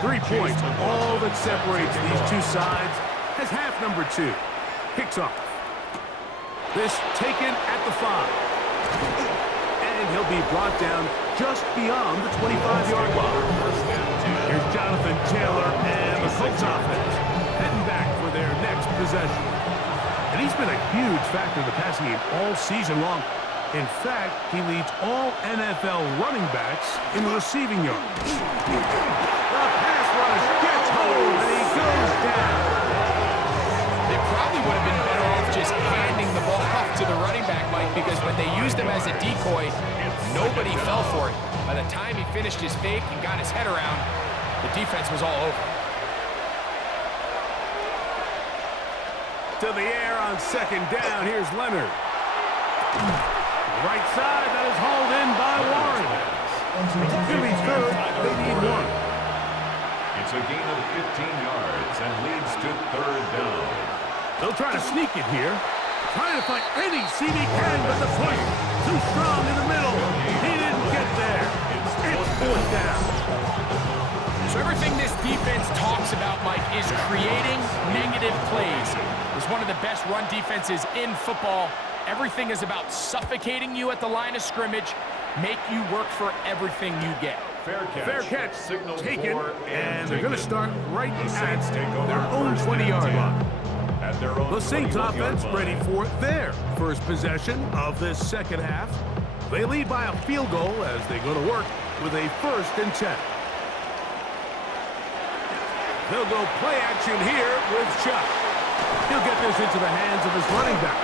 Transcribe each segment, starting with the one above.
3 points, all that separates these two sides, has half number 2. Kicks off. This taken at the 5. And he'll be brought down just beyond the 25-yard line. Here's Jonathan Taylor and the Colts offense heading back for their next possession. And he's been a huge factor in the passing game all season long. In fact, he leads all NFL running backs in receiving yards. The pass rush gets home, and he goes down. They probably would have been better off just handing the ball off to the running back, Mike, because when they used him as a decoy, nobody fell for it. By the time he finished his fake and got his head around, the defense was all over. To the air on second down, here's Leonard. Right side, that is hauled in by Warren. To be third, they need 1. It's a gain of 15 yards and leads to 3rd down. They'll try to sneak it here. Trying to find any seam he can, but the push too strong in the middle. He didn't get there. It's 4th down. So everything this defense talks about, Mike, is creating negative plays. It's one of the best run defenses in football. Everything is about suffocating you at the line of scrimmage, make you work for everything you get. Fair catch taken, and they're going to start right at their own 20-yard line. The Saints offense ready for their first possession of this second half. They lead by a field goal as they go to work with a 1st and 10. They'll go play action here with Chuck. He'll get this into the hands of his running back.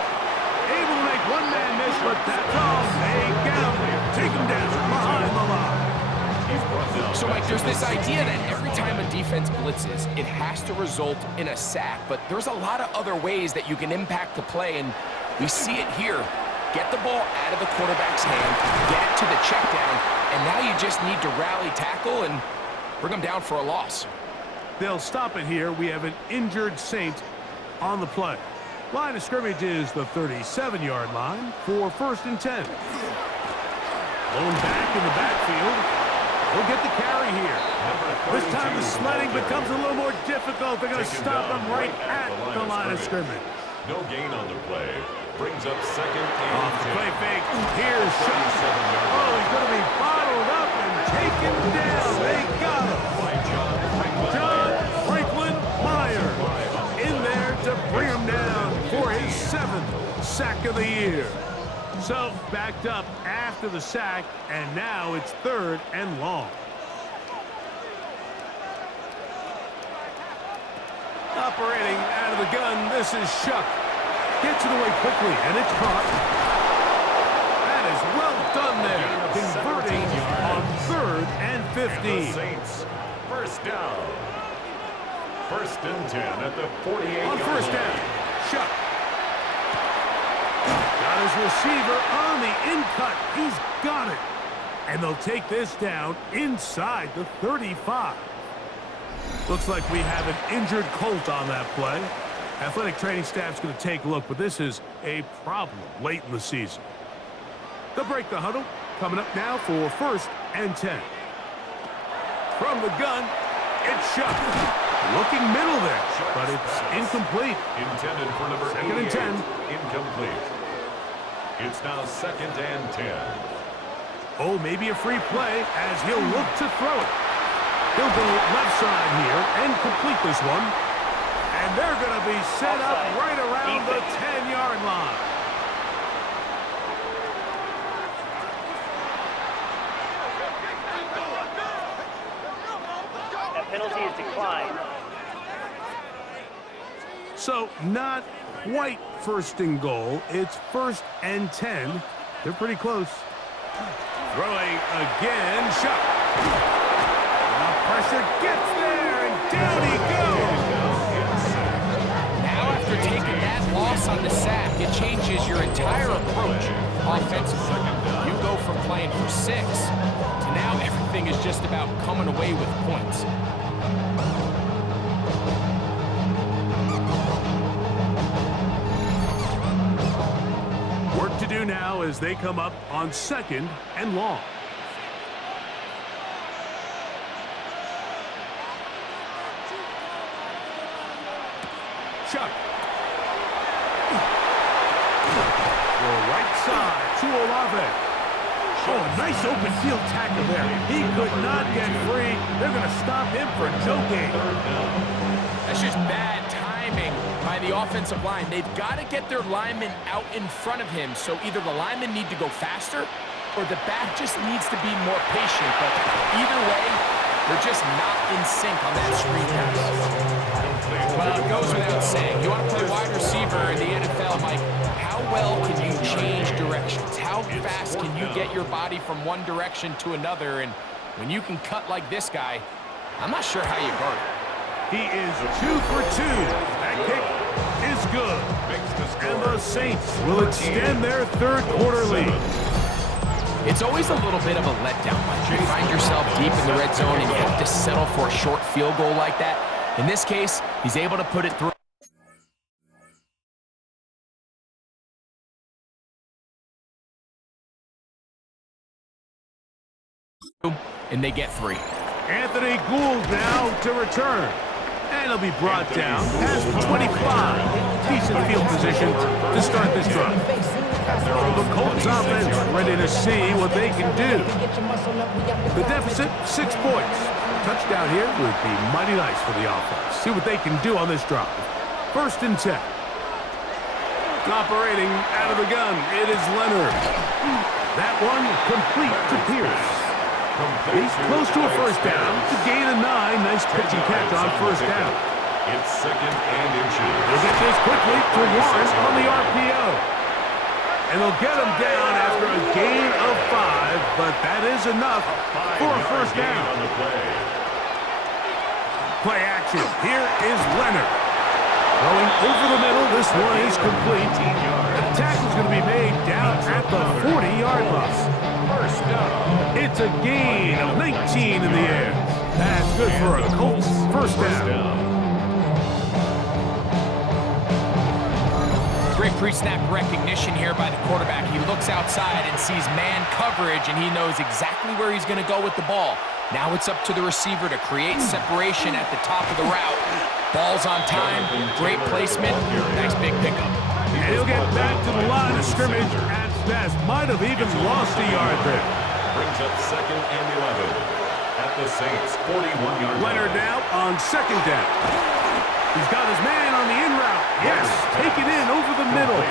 Able to make one man miss, but that's all. They get him. Take him down behind the line. So, Mike, there's this idea that every time a defense blitzes, it has to result in a sack. But there's a lot of other ways that you can impact the play, and we see it here. Get the ball out of the quarterback's hand, get it to the check down, and now you just need to rally tackle and bring them down for a loss. They'll stop it here. We have an injured Saint on the play. Line of scrimmage is the 37-yard line for 1st and 10. Blown back in the backfield. He'll get the carry here. This time the sledding becomes a little more difficult. They're going to stop him right at the line of scrimmage. No gain on the play. Brings up 2nd and Off the 10. play fake. Here's Chuck. Oh, he's going to be bottled up and taken down. They got him. John Franklin Myers in there to bring him down for his 7th sack of the year. So backed up after the sack, and now it's 3rd and long. Operating out of the gun, this is Shuck. Gets it away quickly, and it's caught. That is well done there, converting on 3rd and 15. Saints, 1st down. 1st and 10 at the 48. On 1st down, Shuck. Got his receiver on the in-cut. He's got it. And they'll take this down inside the 35. Looks like we have an injured Colt on that play. Athletic training staff's going to take a look, but this is a problem late in the season. They'll break the huddle. Coming up now for 1st and 10. From the gun, it's Shuck. Looking middle there, but it's incomplete. Intended for number 2nd and 10. Incomplete. It's now 2nd and 10. Oh, maybe a free play as he'll look to throw it. He'll go left side here and complete this one. And they're going to be set up right around the 10-yard line. That penalty is declined. So not quite 1st and goal. It's 1st and 10. They're pretty close. Throwing again, Shuck. The pressure gets there, and down he goes. Now after taking that loss on the sack, it changes your entire approach offensively. You go from playing for 6 to now everything is just about coming away with points. Work to do now as they come up on 2nd and long. Oh, a nice open field tackle there. He could not get free. They're going to stop him for no gain. That's just bad timing by the offensive line. They've got to get their linemen out in front of him, so either the linemen need to go faster or the back just needs to be more patient. But either way, they're just not in sync on that screen pass. Well, it goes without saying. You want to play wide receiver in the NFL, Mike, how well can you change directions? How fast can you get your body from one direction to another? And when you can cut like this guy, I'm not sure how you guard it. He is 2 for 2. That kick is good. And the Saints will extend their third quarter lead. It's always a little bit of a letdown, Mike. You find yourself deep in the red zone and you have to settle for a short field goal like that. In this case, he's able to put it through. And they get 3. Anthony Gould now to return. And he'll be brought down past the 25. Decent field position to start this drive. The Colts offense ready to see what they can do. The deficit, 6 points. Touchdown here would be mighty nice for the offense. See what they can do on this drive. 1st and 10. Operating out of the gun, it is Leonard. That one complete to Pierce. He's close to a first down to gain a 9. Nice pitch and catch on first down. It's 2nd and inches. They'll get this quickly to Warren on the RPO. And they'll get him down after a gain of 5, but that is enough for a first down. On the Play action. Here is Leonard. Going over the middle. This one is complete. The tackle's going to be made down at the 40-yard line. First down. It's a gain of 19 in the air. That's good for a Colts first down. Great pre-snap recognition here by the quarterback. He looks outside and sees man coverage, and he knows exactly where he's going to go with the ball. Now it's up to the receiver to create separation at the top of the route. Ball's on time, great placement, nice big pickup. And he'll get back to the line of scrimmage at best. Might have even lost a yard there. Brings up 2nd and 11 at the Saints' 41-yard line. Leonard now on 2nd down. He's got his man on the in route. Yes, take it in over the middle.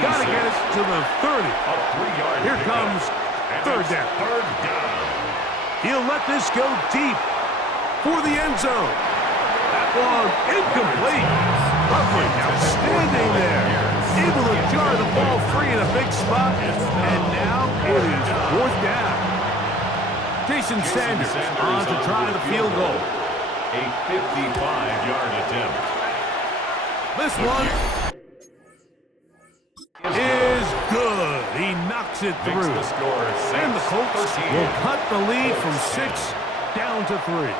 Got to get it to the 30. Here comes 3rd down. He'll let this go deep for the end zone. That one incomplete. Perfect, outstanding there. Able to jar the ball free in a big spot. And now it is 4th down. Jason Sanders on to try the field goal. A 55-yard attempt. This one is good. He knocks it through. And the Colts will cut the lead from 6 down to 3.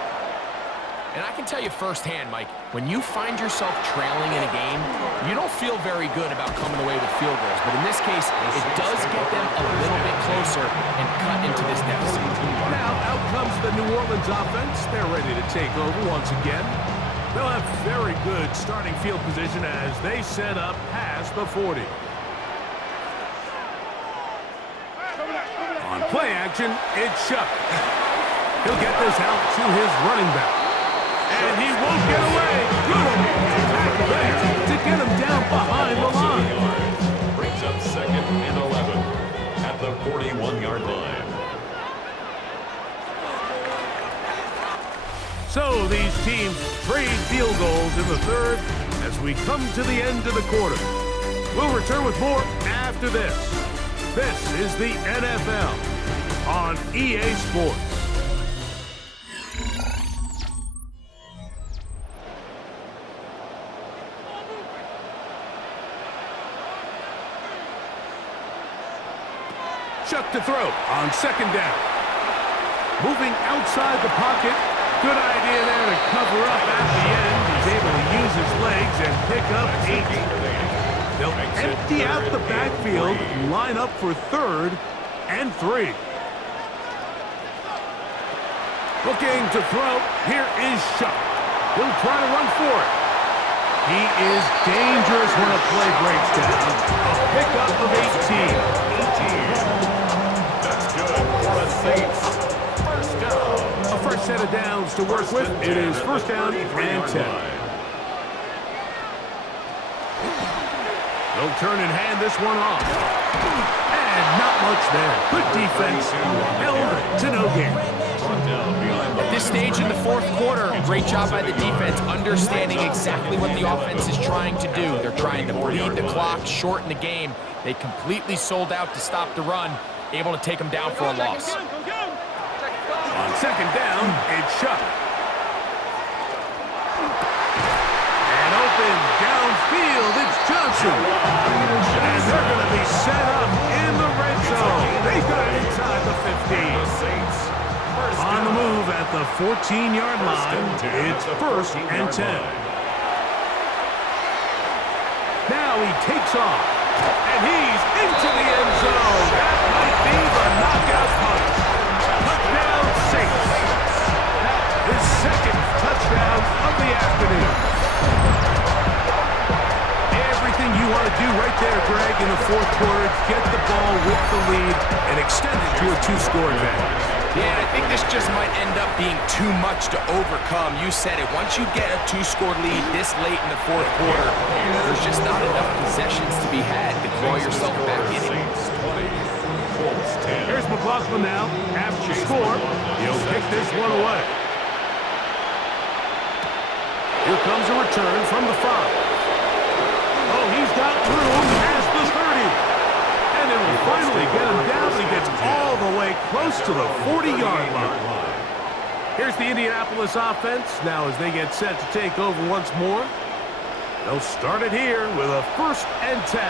And I can tell you firsthand, Mike, when you find yourself trailing in a game, you don't feel very good about coming away with field goals. But in this case, it does get them a little bit closer and cut into this deficit. Now out comes the New Orleans offense. They're ready to take over once again. They'll have very good starting field position as they set up past the 40. On play action, it's Shuck. He'll get this out to his running back. And he won't get away. Good tackle there to get him down behind the line. Brings up 2nd and 11 at the 41-yard line. So these teams trade field goals in the third as we come to the end of the quarter. We'll return with more after this. This is the NFL on EA Sports. Chuck to throw on 2nd down. Moving outside the pocket. Good idea there to cover up at the end. He's able to use his legs and pick up 8. They'll empty out the backfield and line up for 3rd and 3. Looking to throw. Here is Shuck. He'll try to run for it. He is dangerous when a play breaks down. A pickup of 18. yards to work with. It is first down and 10. They'll turn and hand this one off. And not much there. Good defense. Held to no gain. At this stage in the fourth quarter, great job by the defense understanding exactly what the offense is trying to do. They're trying to bleed the clock, shorten the game. They completely sold out to stop the run, able to take them down for a loss. On second down, it's Chuck. And open downfield, it's Johnson. And they're going to be set up in the red zone. They got it inside the 15. On the move at the 14-yard line, it's first and 10. Now he takes off, and he's into the end zone. That might be the knockout punch. Touchdown, Saints. His second touchdown of the afternoon. Everything you want to do right there, Greg, in the fourth quarter, get the ball with the lead and extend it to a two-score advantage. Yeah, I think this just might end up being too much to overcome. You said it. Once you get a two-score lead this late in the fourth quarter, there's just not enough possessions to be had to claw yourself back in it. Here's McLaughlin now. After the score, he'll kick this one away. Here comes a return from the 5. Oh, he's got room past the 30. And it will finally get him down. He gets all the way close to the 40-yard line. Here's the Indianapolis offense. Now as they get set to take over once more, they'll start it here with a first and 10.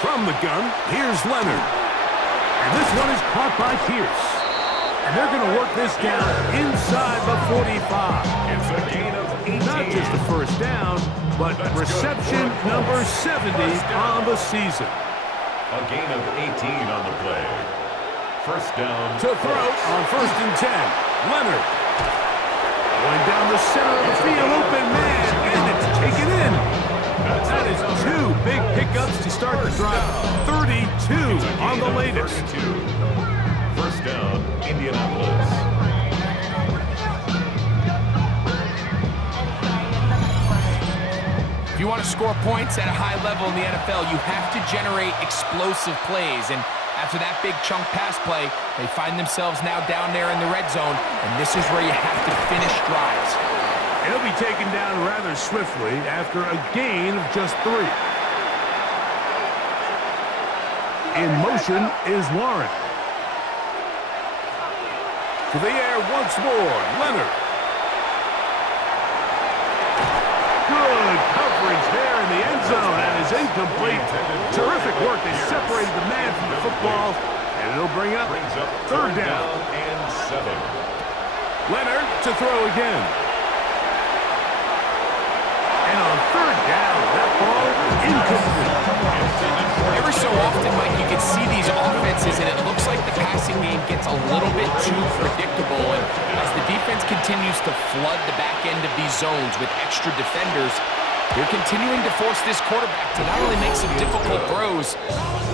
From the gun, here's Leonard. And this one is caught by Pierce. And they're going to work this down inside the 45. It's a gain of 18. Not just the first down, but reception number 70 on the season. A gain of 18 on the play. First down. To throw on first and 10. Leonard. Going down the center of the field, open man, and it's taken in. That is 2 big pickups to start the drive. 32 on the latest. 32. First down, Indianapolis. If you want to score points at a high level in the NFL, you have to generate explosive plays. And after that big chunk pass play, they find themselves now down there in the red zone, and this is where you have to finish drives. He'll be taken down rather swiftly after a gain of just 3. In motion is Warren. To the air once more, Leonard. Good coverage there in the end zone, and is incomplete. Terrific work. They separated the man from the football, and it'll bring up third down. And 7. Leonard to throw again. And on third down, that ball incomplete. Every so often, Mike, you can see these offenses, and it looks like the passing game gets a little bit too predictable. And as the defense continues to flood the back end of these zones with extra defenders, they're continuing to force this quarterback to not only make some difficult throws,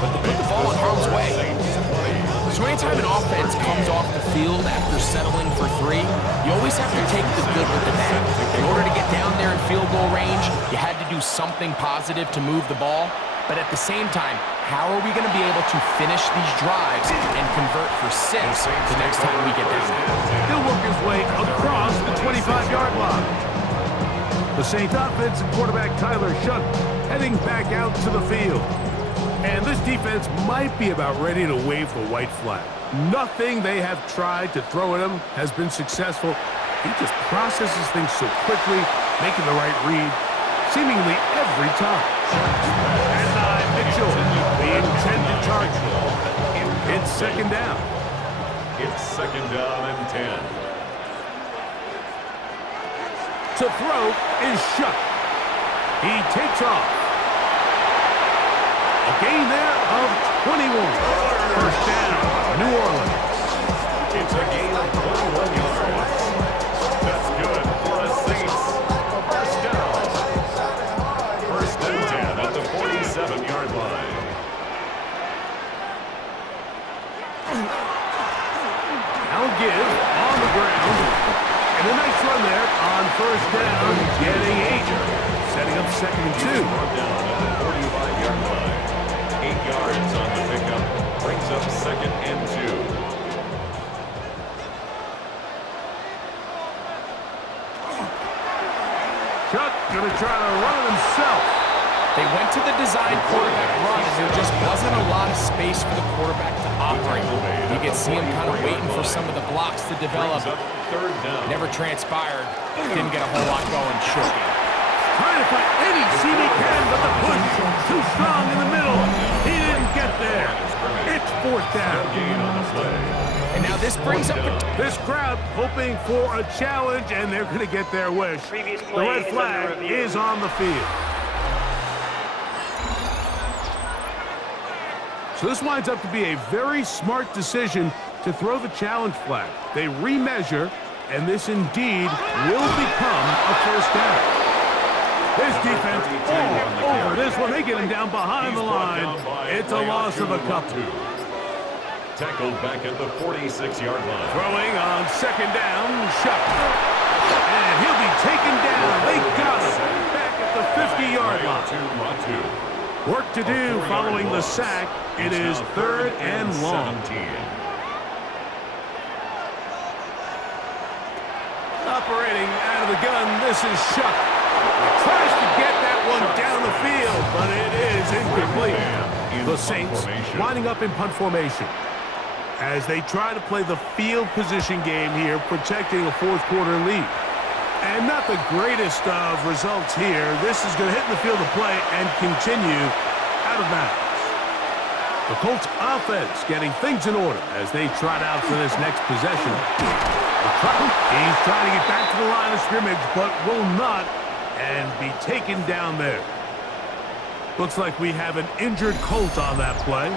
but to put the ball in harm's way. So anytime an offense comes off the field after settling for 3, you always have to take the good with the bad. In order to get down there in field goal range, you had to do something positive to move the ball. But at the same time, how are we going to be able to finish these drives and convert for 6 the next time we get down there? He'll work his way across the 25-yard line. The Saints offense and quarterback Tyler Shough heading back out to the field. And this defense might be about ready to wave the white flag. Nothing they have tried to throw at him has been successful. He just processes things so quickly, making the right read, seemingly every time. And Mitchell, the intended target. It's second down. It's second down and 10. To throw is Shough. He takes off. A gain there of 21. First down, New Orleans. It's a gain of 21 yards. That's good for the Saints. First down. First and 10 at the 47-yard line. Now give on the ground. And a nice run there on first down, getting 8. Setting up 2nd and 2. Down at the 45-yard line. 8 yards on the pickup. Brings up 2nd and 2. Chuck gonna try to run it himself. They went to the design quarterback run, and there just wasn't a lot of space for the quarterback to operate. You could see him kind of waiting for some of the blocks to develop. Brings up 3rd down. Never transpired. Didn't get a whole lot going. Short game. Trying to find any seam he can, but the push too strong in the middle. He didn't get there. It's 4th down. Gain on the play. And now this brings up a... This crowd hoping for a challenge, and they're going to get their wish. Previous The play red is under flag review. is on the field. So this winds up to be a very smart decision to throw the challenge flag. They remeasure, and this indeed will become a 1st down. This defense all over this one. They get him down behind the line. It's a loss of a couple. Tackled back at the 46-yard line. Throwing on 2nd down, Shuck. And he'll be taken down. They got him back at the 50-yard line. Work to do following the sack. It is 3rd and long. 17. Operating out of the gun, this is Shuck. Tries to get that one down the field, but it is incomplete. The Saints lining up in punt formation as they try to play the field position game here, protecting a 4th quarter lead. And not the greatest of results here. This is going to hit in the field of play and continue out of bounds. The Colts offense getting things in order as they trot out for this next possession. He's trying to get back to the line of scrimmage, but will not, and be taken down there. Looks like we have an injured Colt on that play.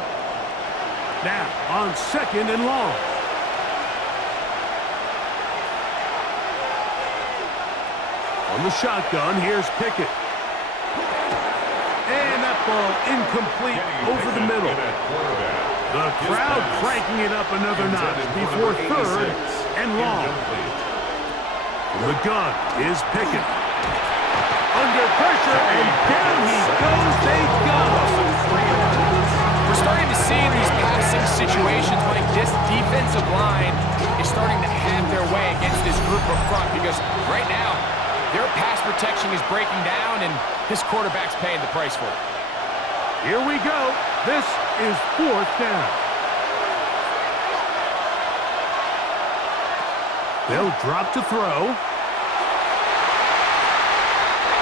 Now, on 2nd and long. On the shotgun, here's Pickett. And that ball incomplete over the middle. The crowd cranking it up another notch before 3rd and long. The gun is Pickett. Under pressure, and down he goes. They got him. We're starting to see in these passing situations like this defensive line is starting to have their way against this group up front, because right now their pass protection is breaking down, and this quarterback's paying the price for it. Here we go. This is 4th down. They'll drop to throw.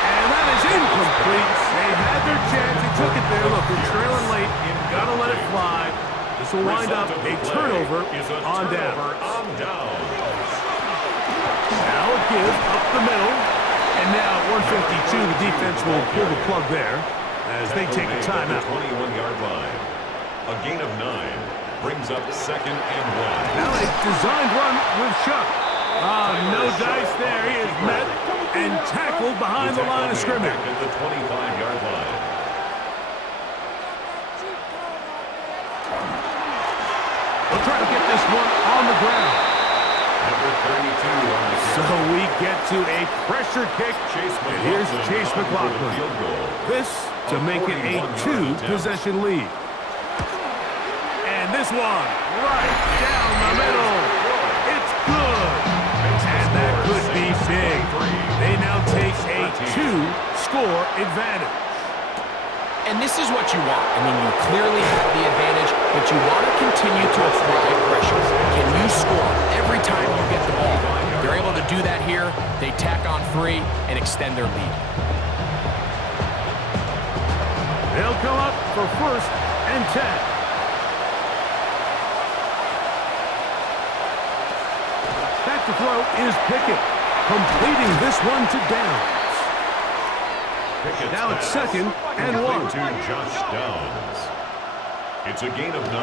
And that is incomplete. They had their chance. They took it there. Look, they're trailing late. Gotta let it fly. This will wind up a turnover on down. Now a give up the middle. And now at 152, the defense will pull the plug there as they take a timeout. 21-yard line. A gain of 9 brings up 2nd and 1. Now a designed run with Shuck. No dice there. He is met and tackled behind the line of scrimmage. At the 25-yard line. We'll try to get this one on the ground. Number 32 on the So we get to a pressure kick. And here's Chase McLaughlin. This to make it a 2-possession lead. And this one right down the middle. It's good. And that could be big. They now take a 2-score advantage. And this is what you want. I mean, you clearly have the advantage, but you want to continue to apply pressure. Can you score every time you get the ball? They're able to do that here. They tack on 3 and extend their lead. They'll come up for 1st and 10. Back to throw is Pickett, completing this one to Downs. Now it's 2nd and 1. To Josh Downs. It's a gain of 9.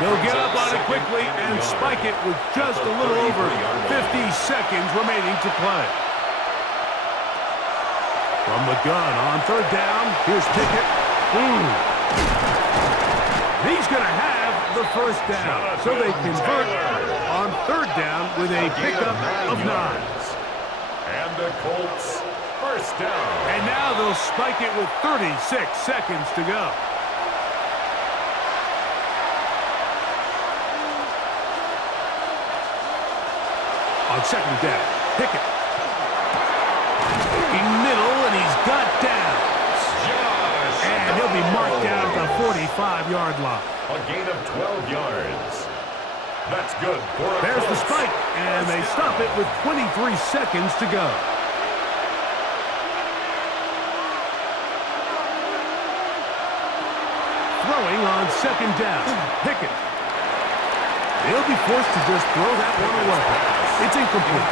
They'll get up on it quickly and spike it with just a little over 50 seconds remaining to play. From the gun on 3rd down, here's Pickett. He's going to have the first down, so they convert on third down with a pickup of 9. And the Colts first down. And now they'll spike it with 36 seconds to go. On second down, Pickett. Looking middle, and he's got downs. And he'll be marked down at the 45-yard line. A gain of 12 yards. That's good for a There's the Colts. spike, and they stop it with 23 seconds to go. Throwing on second down, Pickett. He'll be forced to just throw that one away. It's incomplete.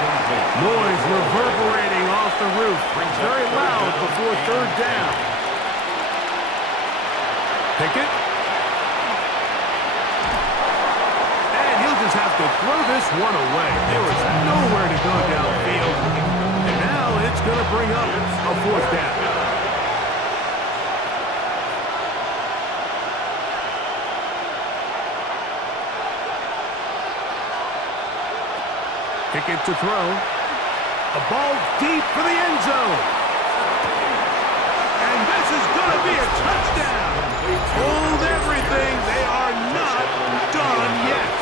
Noise reverberating off the roof. Very loud before third down. Pickett. And he'll just have to throw this one away. There was nowhere to go downfield. And now it's going to bring up a fourth down. Pickett to throw. A ball deep for the end zone. And this is going to be a touchdown. Hold everything. They are not done yet.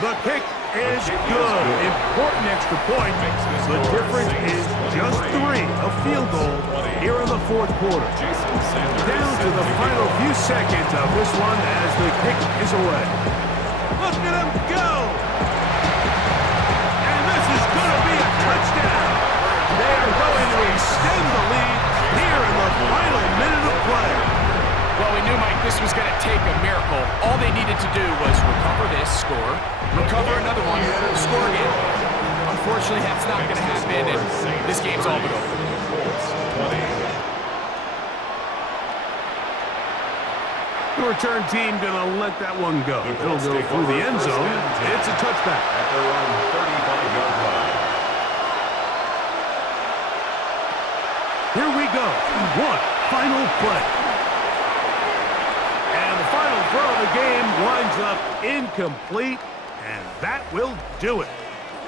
The kick is good. Important extra point. The difference is just 3, a field goal here in the fourth quarter. Down to the final few seconds of this one as the kick is away. Look at him go! And this is going to be a touchdown. They are going to extend the lead here in the final minute of play. Well, we knew, Mike, this was going to take a miracle. All they needed to do was recover this, score, recover another one, score again. Unfortunately, that's not going to happen, and this game's all but over. The return team going to let that one go. It'll go through the end zone. It's a touchback. At their own 35-yard line. Here we go. One final play. And the final throw of the game winds up incomplete, and that will do it.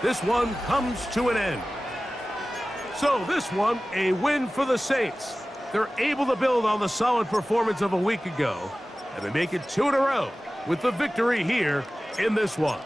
This one comes to an end. So this one, a win for the Saints. They're able to build on the solid performance of a week ago, and they make it 2 in a row with the victory here in this one.